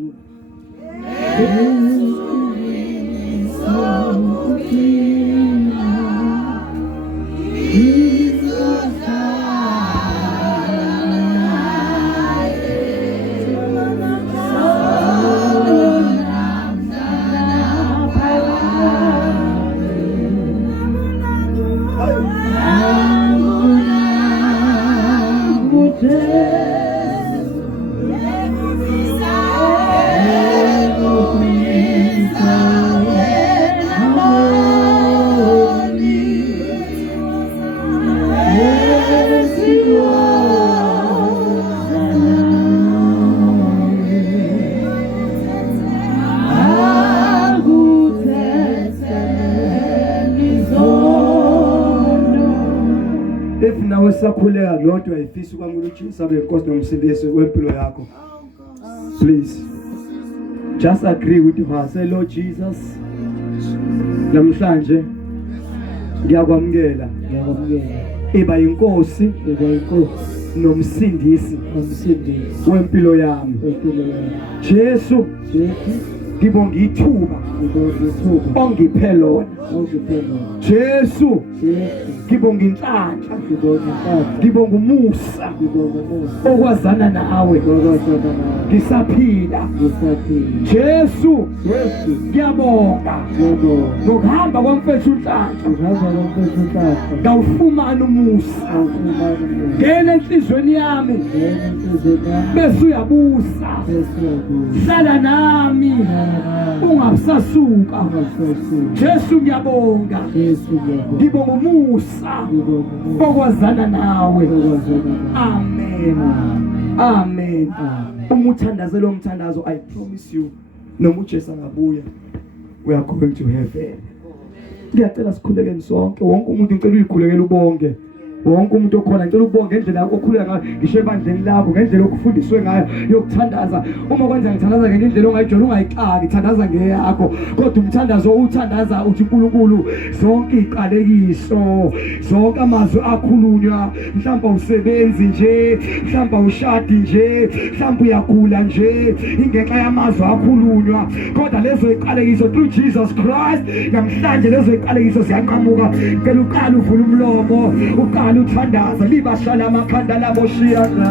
sakhuleka lodwa ayifisa ukwamukela uJesu abe inkosi nomsindisi wempilo yakho. Please just agree with her. Say Lord Jesus, namhlanje ngiyakwamukela eba inkosi nomsindisi wempilo yami. Jesu ngibonga ithuba ongiphe lona. Jesu ngibonga inhlanhla ngibonga umusa okwazana nawe ngisaphila. Jesu ngiyabonga ngokuhamba kwamfethu unhlanhla ngawufumana umusa ngene enhlizweni yami bese uyabusa hlala nami ungabusasuka. Jesu ngiyabonga ngibonga umusa okwazana nawe. Amen. Umuthandazo lo mthandazo, I promise you noma uJesu angabuya we are going to heaven. Ngiyacela sikhulekeni sonke, wonke umuntu ngicela uyikhulekele ubonke wonke umuntu okhona ngicela ukubonga ngendlela okhuleka ngayo ngisho ebandleni lakho ngendlela okufundiswe ngayo yokuthandaza uma kwenza ngithandaza ngenye indlela ongayijona ungayixaki thandaza ngeyakho kodwa umthandazo uthandaza uthi uNkulunkulu zonke iqalekiso zonke amazwi akhulunywa mhlawumbe usebenzi nje mhlawumbe ushadi nje mhlawumbe uyagula nje ingenxa yamazwi akhulunywa kodwa lezo iqalekiso through Jesus Christ namhlanje lezo iqalekiso ziyaqhamuka ngeke uqale uvule umlomo uqale uthandaza libashala amakhanda labo shiyana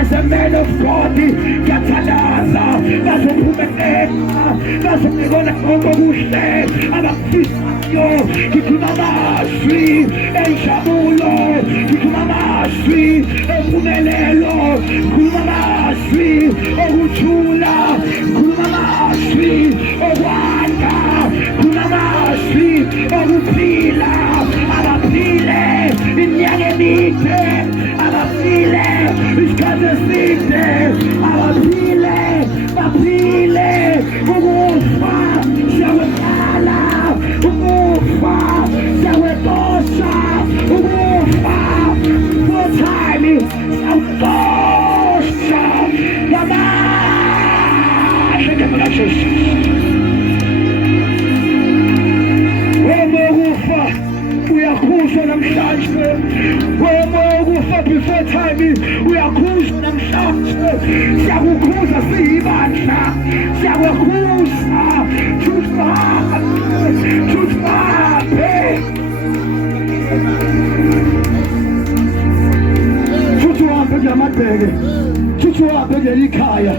as a man of God, Catalaza, that's a woman, that's a woman who said, I'm a Christian, Kikumamashri, El Shamulo, Kikumamashri, El Pumelelo, Kumamashri, Oruchula, Kumamashri, Owanda, Kumamashri, Orupila, Arapile, Inyangemite, Arapile, Iskazesite, Arapile, Papile, Ugufa, Shawetala, Ugufa, Shawetosha, Ugufa, Motime, Shawetosha, Mama, Shawetosha, Ugufa, uyakhuzwa namhlanje wema ukufa before time uyakhuzwa namhlanje siyakukhuza siyibandla siyakukhuza tuthabe tuthuhambe ngemadeke tuthuhambe ngelikhaya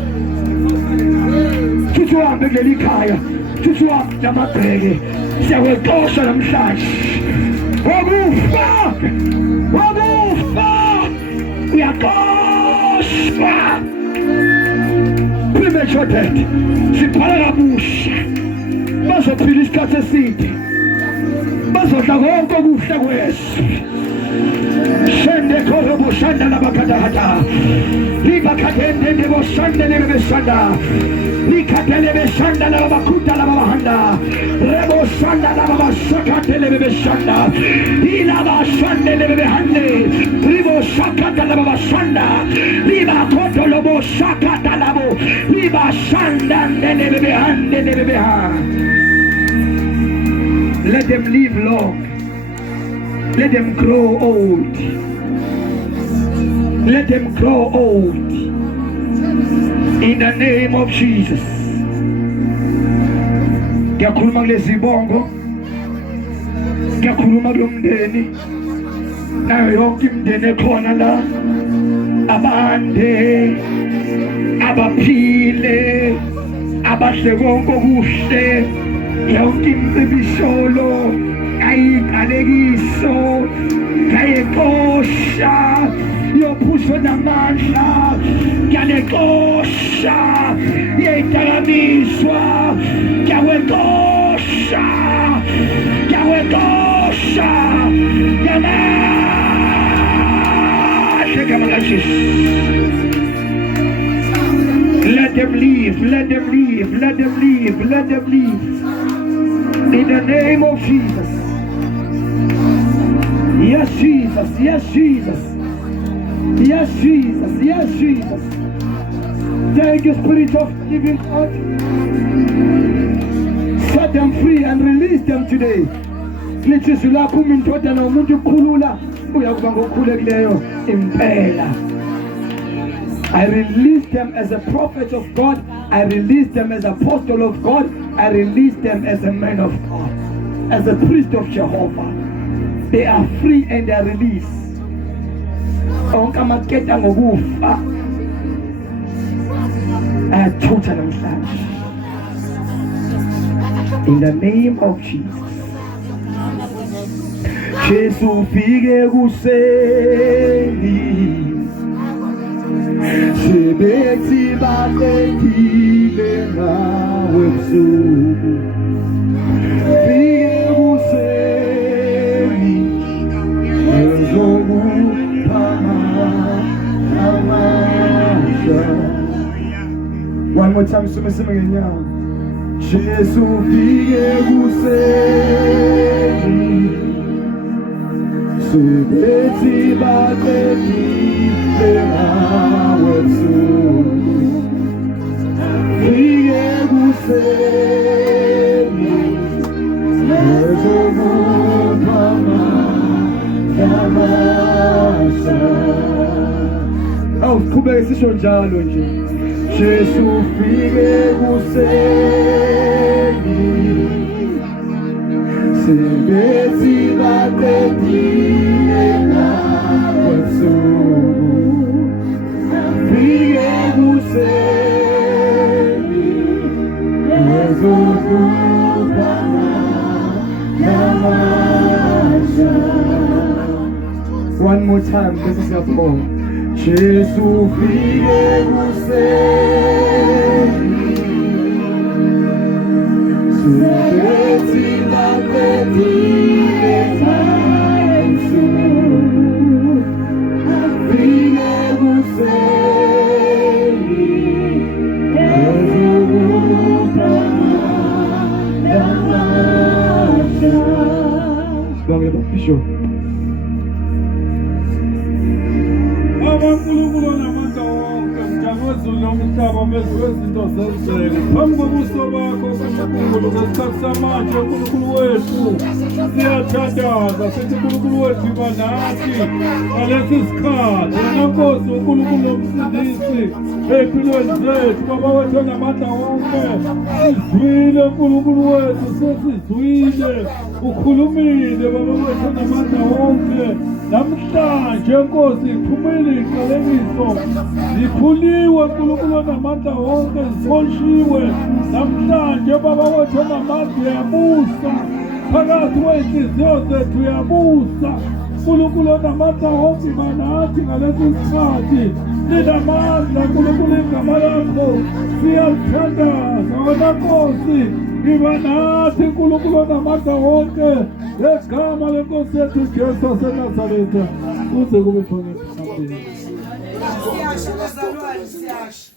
tuthuhambe ngelikhaya tuthuhambe ngemadeke siyakwexosha namhlanje wakufa uyaxosha Premature death. Sibhala kabusha. Bazophila isikhathi eside. Bazodla konke okuhle kwesu. Shende korobo shanda la bakadahata. Liba kadende nebo shanda lebe shanda. Likatelebe shanda la bakuta la bahanda. Rebo shanda la babashaka lebe shanda. Ilaba shanda lebe hande. Ribo shaka la babashanda. Liba koto lobo shaka labo. Liba shanda lebe hande lebe ha. Let them live long. Let them grow old. Let them grow old. In the name of Jesus. Ngiyakhuluma kulezibongo. Ngiyakhuluma kulomndeni. Nayo yonke imindeni ekhona la. Abande. Abaphile. Abahle konke okuhle. Yonke imibisholo. Ayikalekiso. Ayekosha. Yophushwe namandla ngiyanekosha yeyidakamizwa ngiyawekosha ngiyamahle gama kaJesu. Let them live, let them live, let them live, let them live in the name of Jesus. Yes Jesus, yes Jesus. Yes, Jesus. Yes, Jesus. Thank you, Spirit of living God. Set them free and release them today. Litsizula kuma indodana umuntu ukhulula uyakuba ngokhululekileyo impela. I release them as a prophet of God. I release them as apostle of God. I release them as a man of God, as a priest of Jehovah. They are free and they are released. Onkamaketa ngokufa ayathutha namhlanje in the name of Jesus. Jesu ufike kuseni sebethi balekile ngawe busuku ufike kuseni one more time, sing again, yeah. Jesu ufike kuseni sebethi balekile ngawe busuku ufike kuseni ezokuphama yamasha. Awuqhubeke sisho njalo nje. Jesu ufike kuseni sebethi balekile ngawe busuku ufike kuseni ezokuphama yamasha. One more time, this is your song. Jesu ufike kuseni sebethi balekile ngawe busuku ufike kuseni ezokuphama yamasha. Sibonge Bishop. Abankulunkulu namandla wonke mntanozulu nomhlaba mezu wezinto zenzeke phambi kobuso bakho uNkulunkulu ngesikhathi samanje uNkulunkulu wethu siyathandaza sithi uNkulunkulu wethu iba nathi ngalesi sikhathi Nkosi uNkulunkulu nomsindisi empilweni zethu Baba wethu namandla wonke sizwile uNkulunkulu wethu sesizwile ukhulumile Baba wethu namandla wonke namhlanje Nkosi iphumile iqalekiso ziphuliwe uNkulunkulu namandla wonke zikholshiwe namhlanje Baba wethu namandla yabusa phakathi kwenhliziyo zethu yabusa uNkulunkulu onamandla wonke manathi ngalesi sikhathi ninamandla uNkulunkulu igama lakho siyalithandaza wena Nkosi iba nathi uNkulunkulu onamandla wonke egama lenkosi yethu Jesu waseNazaretha kuze kube phakade phakade. Siyasho bazalwane siyasho.